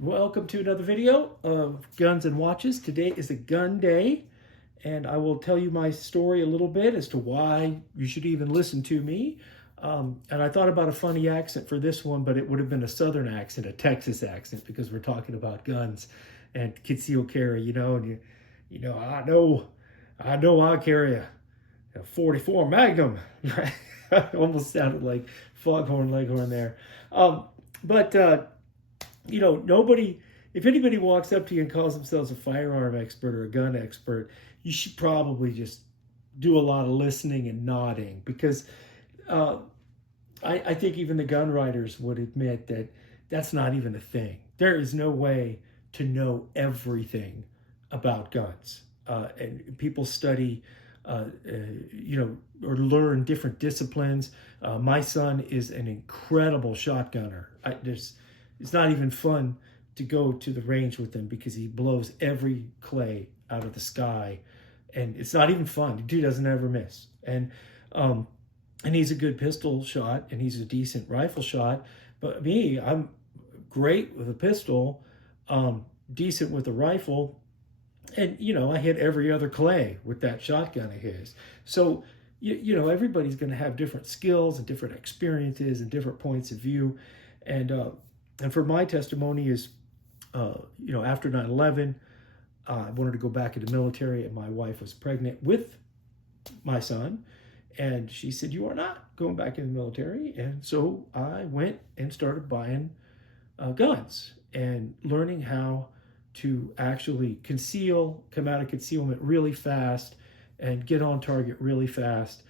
Welcome to another video of Guns and Watches. Today is a gun day, and I will tell you my story a little bit as to why you should even listen to me. And I thought about a funny accent for this one, but it would have been a Southern accent, a Texas accent, because we're talking about guns and concealed carry, and I carry a 44 Magnum. Right? Almost sounded like Foghorn Leghorn there. But nobody, if anybody walks up to you and calls themselves a firearm expert or a gun expert, you should probably just do a lot of listening and nodding because uh, I think even the gun writers would admit that that's not even a thing. There is no way to know everything about guns. And people study, or learn different disciplines. My son is an incredible shotgunner. It's not even fun to go to the range with him because he blows every clay out of the sky, and it's not even fun. The dude doesn't ever miss, um, and he's a good pistol shot, and he's a decent rifle shot. But me, I'm great with a pistol, decent with a rifle, and I hit every other clay with that shotgun of his. So everybody's going to have different skills and different experiences and different points of view, and for my testimony is, after 9/11, I wanted to go back into the military, and my wife was pregnant with my son, and she said, "You are not going back in the military." And so I went and started buying guns and learning how to actually come out of concealment really fast and get on target really fast,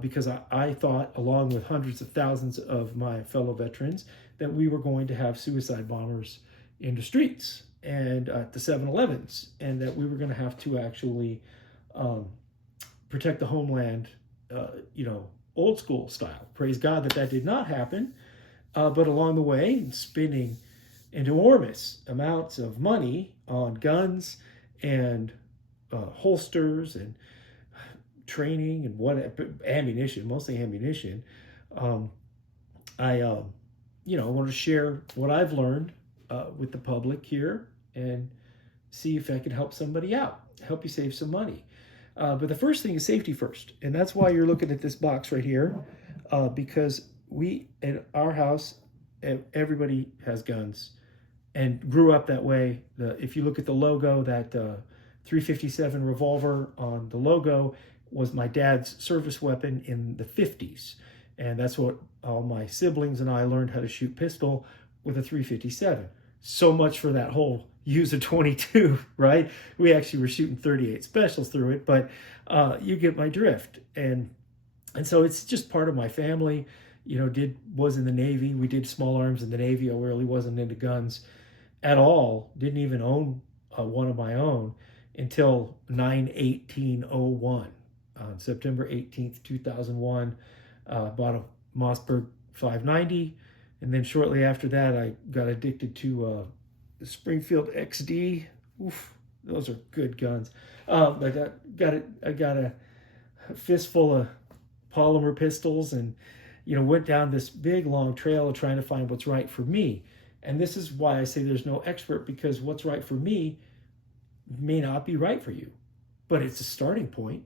because I thought, along with hundreds of thousands of my fellow veterans, that we were going to have suicide bombers in the streets and at the 7-Elevens, and that we were going to have to actually protect the homeland, old school style. Praise God that did not happen. But along the way, spending enormous amounts of money on guns and holsters and training and ammunition, mostly ammunition. I want to share what I've learned with the public here and see if I can help somebody out, help you save some money. But the first thing is safety first, and that's why you're looking at this box right here, because we, in our house, everybody has guns and grew up that way. If you look at the logo, that 357 revolver on the logo was my dad's service weapon in the 50s. And that's what all my siblings and I learned how to shoot pistol with a 357. So much for that whole use a 22, right? We actually were shooting 38 specials through it, but you get my drift. And so it's just part of my family. Was in the Navy. We did small arms in the Navy. I really wasn't into guns at all. Didn't even own one of my own until 9/18/01. On September 18th, 2001, bought a Mossberg 590. And then shortly after that, I got addicted to the Springfield XD. Oof, those are good guns. I got a fistful of polymer pistols, and went down this big long trail of trying to find what's right for me. And this is why I say there's no expert, because what's right for me may not be right for you, but it's a starting point.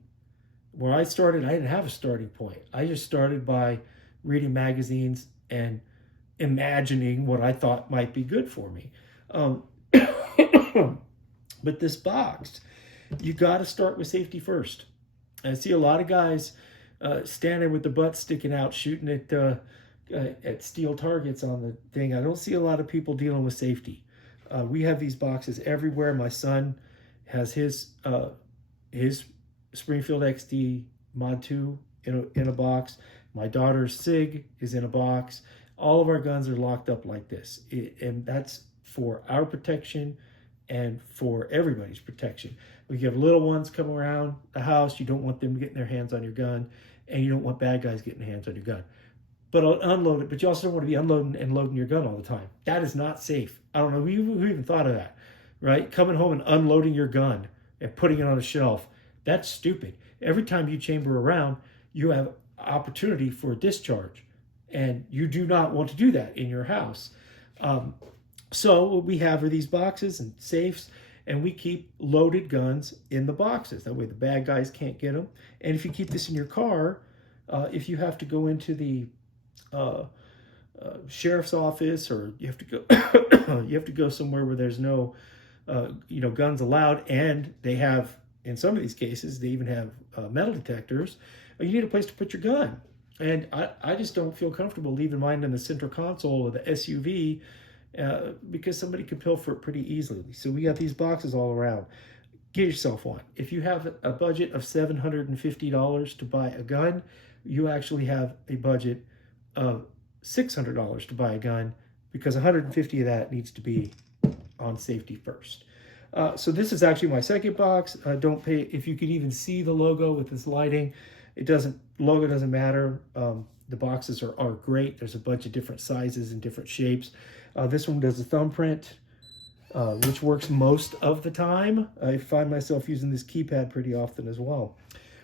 Where I started, I didn't have a starting point. I just started by reading magazines and imagining what I thought might be good for me. But this box, you got to start with safety first. I see a lot of guys standing with the butt sticking out, shooting at steel targets on the thing. I don't see a lot of people dealing with safety. We have these boxes everywhere. My son has his Springfield XD Mod 2 in a box. My daughter's SIG is in a box. All of our guns are locked up like this. And that's for our protection and for everybody's protection. When you have little ones come around the house, you don't want them getting their hands on your gun, and you don't want bad guys getting their hands on your gun. But unload it, but you also don't want to be unloading and loading your gun all the time. That is not safe. I don't know who even thought of that, right? Coming home and unloading your gun and putting it on a shelf. That's stupid. Every time you chamber around, you have opportunity for a discharge, and you do not want to do that in your house. So what we have are these boxes and safes, and we keep loaded guns in the boxes. That way the bad guys can't get them. And if you keep this in your car, if you have to go into the uh, sheriff's office, or you have to go you have to go somewhere where there's no guns allowed, and they have, in some of these cases, they even have metal detectors. You need a place to put your gun. And I just don't feel comfortable leaving mine in the center console of the SUV because somebody could pilfer it pretty easily. So we got these boxes all around. Get yourself one. If you have a budget of $750 to buy a gun, you actually have a budget of $600 to buy a gun, because 150 of that needs to be on safety first. So this is actually my second box. Don't pay, if you could even see the logo with this lighting, logo doesn't matter. The boxes are great. There's a bunch of different sizes and different shapes. This one does a thumbprint, which works most of the time. I find myself using this keypad pretty often as well.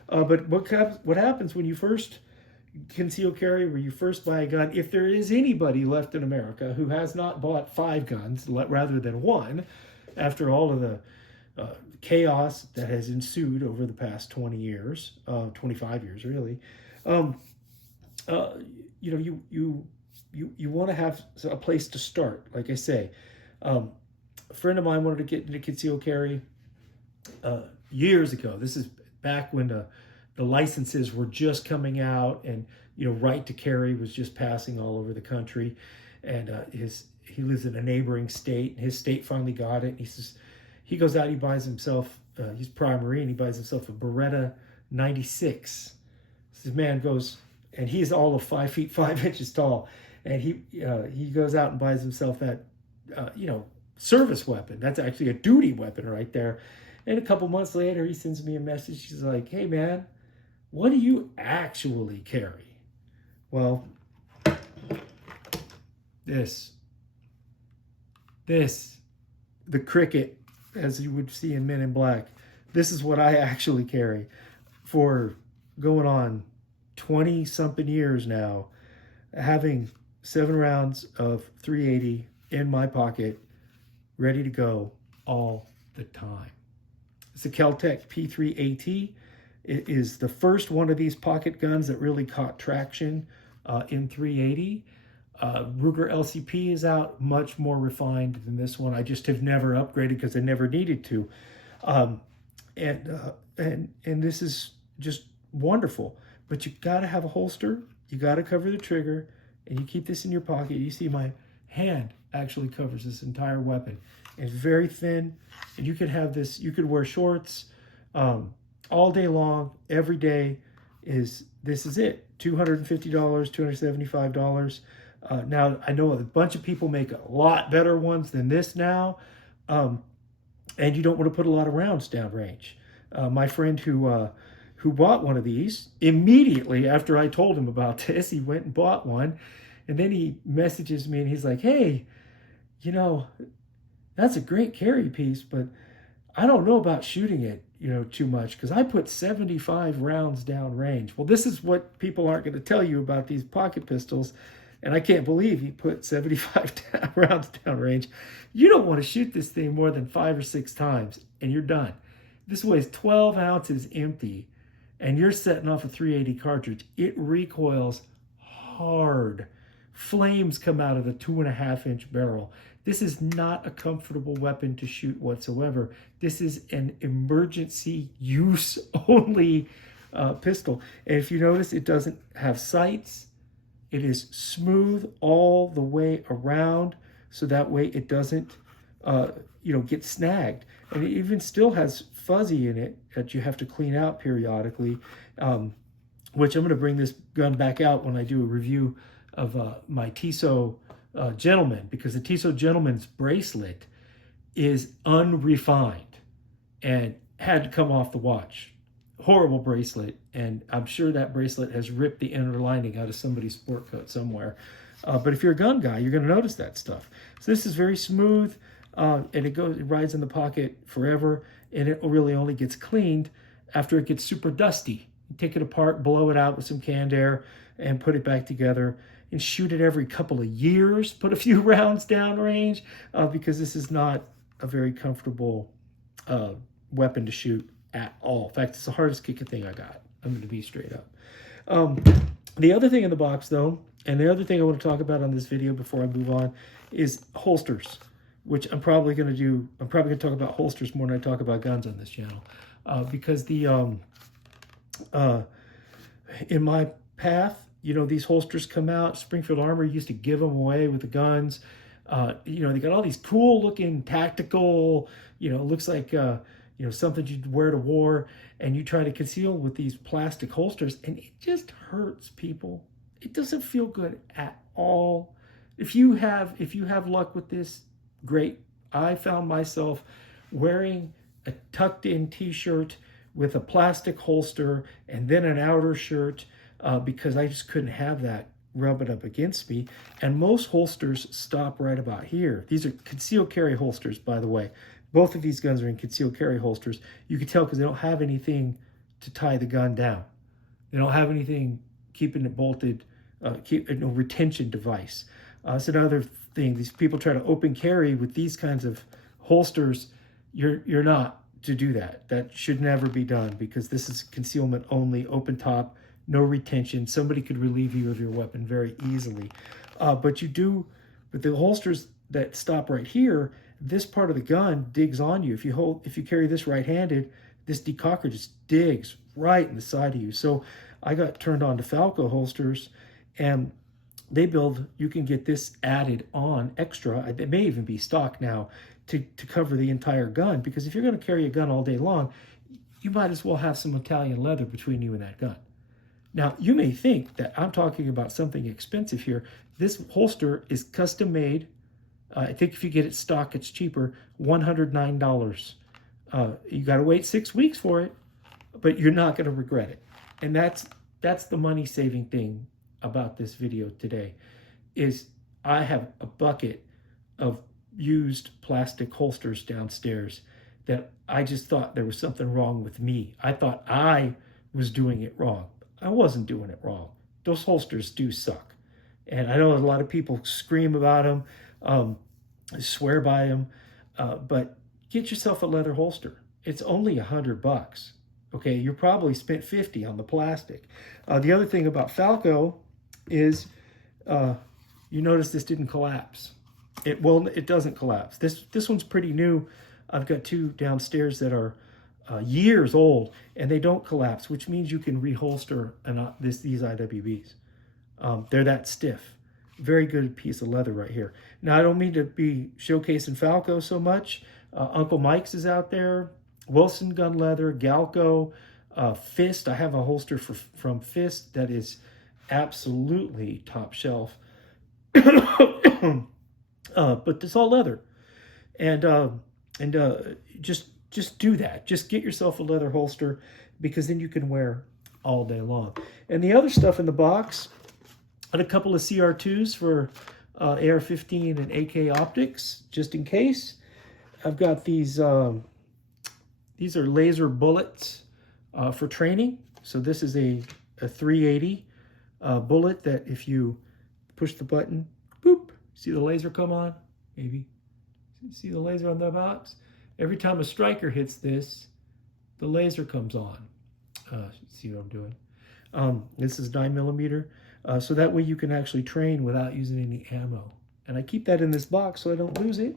But what happens when you first conceal carry, where you first buy a gun, if there is anybody left in America who has not bought 5 guns rather than 1, after all of the chaos that has ensued over the past 20 years, 25 years really, you want to have a place to start. Like I say, a friend of mine wanted to get into concealed carry years ago. This is back when the licenses were just coming out, and right to carry was just passing all over the country. And he lives in a neighboring state, and his state finally got it. And he goes out, he buys himself, he's prior Marine, he buys himself a Beretta 96. This man goes, and he's all of 5 feet 5 inches tall, and he goes out and buys himself that service weapon. That's actually a duty weapon right there. And a couple months later, he sends me a message. He's like, "Hey man, what do you actually carry?" Well, this, the Cricket, as you would see in Men in Black, this is what I actually carry for going on 20 something years now, having 7 rounds of .380 in my pocket, ready to go all the time. It's a Kel-Tec P3AT. It is the first one of these pocket guns that really caught traction in .380. Ruger LCP is out, much more refined than this one. I just have never upgraded because I never needed to. And this is just wonderful. But you got to have a holster. You got to cover the trigger, and you keep this in your pocket. You see my hand actually covers this entire weapon. It's very thin, and you could have this. You could wear shorts all day long, every day. This is it. $250, $275. Now, I know a bunch of people make a lot better ones than this now, and you don't want to put a lot of rounds downrange. My friend who bought one of these, immediately after I told him about this, he went and bought one, and then he messages me and he's like, "Hey, that's a great carry piece, but I don't know about shooting it, too much, because I put 75 rounds down range." Well, this is what people aren't going to tell you about these pocket pistols. And I can't believe he put 75 rounds down range. You don't want to shoot this thing more than 5 or 6 times, and you're done. This weighs 12 ounces empty, and you're setting off a .380 cartridge. It recoils hard. Flames come out of the 2.5-inch barrel. This is not a comfortable weapon to shoot whatsoever. This is an emergency use only pistol. And if you notice, it doesn't have sights. It is smooth all the way around, so that way it doesn't, get snagged. And it even still has fuzzy in it that you have to clean out periodically, which I'm going to bring this gun back out when I do a review of my Tissot Gentleman, because the Tissot Gentleman's bracelet is unrefined and had to come off the watch. Horrible bracelet, and I'm sure that bracelet has ripped the inner lining out of somebody's sport coat somewhere. But if you're a gun guy, you're going to notice that stuff. So this is very smooth, and it rides in the pocket forever, and it really only gets cleaned after it gets super dusty. You take it apart, blow it out with some canned air, and put it back together, and shoot it every couple of years, put a few rounds downrange, because this is not a very comfortable weapon to shoot at all. In fact, it's the hardest kicking thing I got. I'm going to be straight up. The other thing in the box, though, and the other thing I want to talk about on this video before I move on, is holsters, which I'm probably going to talk about holsters more than I talk about guns on this channel, because in my path, you know, these holsters come out. Springfield Armory used to give them away with the guns. You know, they got all these cool looking tactical, you know, looks like, you know, something you'd wear to war, and you try to conceal with these plastic holsters, and it just hurts, people. It doesn't feel good at all. If you have luck with this, great. I found myself wearing a tucked in t-shirt with a plastic holster and then an outer shirt, because I just couldn't have that rubbing up against me. And most holsters stop right about here. These are concealed carry holsters, by the way. Both of these guns are in concealed carry holsters. You can tell because they don't have anything to tie the gun down. They don't have anything keeping it bolted, no retention device. It's another thing. These people try to open carry with these kinds of holsters. You're not to do that. That should never be done, because this is concealment only, open top, no retention. Somebody could relieve you of your weapon very easily. But the holsters that stop right here, this part of the gun digs on you. If you carry this right-handed, this decocker just digs right in the side of you. So I got turned on to Falco holsters, and you can get this added on extra. It may even be stock now to cover the entire gun, because if you're going to carry a gun all day long, you might as well have some Italian leather between you and that gun. Now, you may think that I'm talking about something expensive here. This holster is custom made. I think if you get it stock, it's cheaper, $109. You got to wait 6 weeks for it, but you're not going to regret it. And that's the money-saving thing about this video today, is I have a bucket of used plastic holsters downstairs that I just thought there was something wrong with me. I thought I was doing it wrong. I wasn't doing it wrong. Those holsters do suck. And I know a lot of people scream about them, swear by them, but get yourself a leather holster. It's only $100. Okay, you probably spent $50 on the plastic. The other thing about Falco is you notice this didn't collapse. It doesn't collapse. This one's pretty new. I've got two downstairs that are years old, and they don't collapse, which means you can reholster these IWBs. They're that stiff. Very good piece of leather right here. Now, I don't mean to be showcasing Falco so much. Uncle Mike's is out there. Wilson Gun Leather, Galco, Fist. I have a holster from Fist that is absolutely top shelf. But it's all leather. And just do that. Just get yourself a leather holster, because then you can wear all day long. And the other stuff in the box, and a couple of CR2s for AR-15 and AK optics, just in case. I've got these are laser bullets for training. So this is a 380 bullet that if you push the button, boop, see the laser come on? Maybe. See the laser on the box? Every time a striker hits this, the laser comes on. See what I'm doing? This is 9mm. So that way you can actually train without using any ammo. And I keep that in this box so I don't lose it.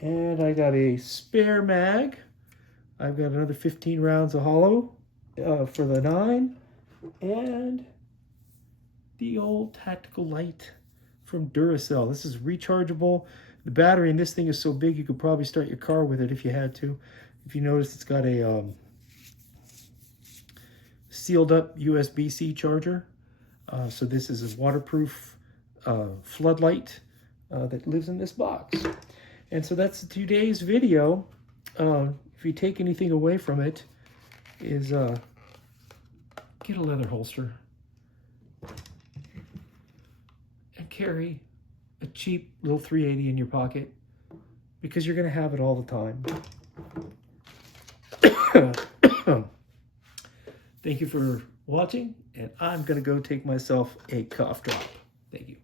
And I got a spare mag. I've got another 15 rounds of hollow for the 9. And the old tactical light from Duracell. This is rechargeable. The battery in this thing is so big you could probably start your car with it if you had to. If you notice, it's got a sealed up USB-C charger. So this is a waterproof floodlight that lives in this box. And so that's today's video. If you take anything away from it, is get a leather holster and carry a cheap little 380 in your pocket, because you're going to have it all the time. Thank you for watching, and I'm going to go take myself a cough drop. Thank you.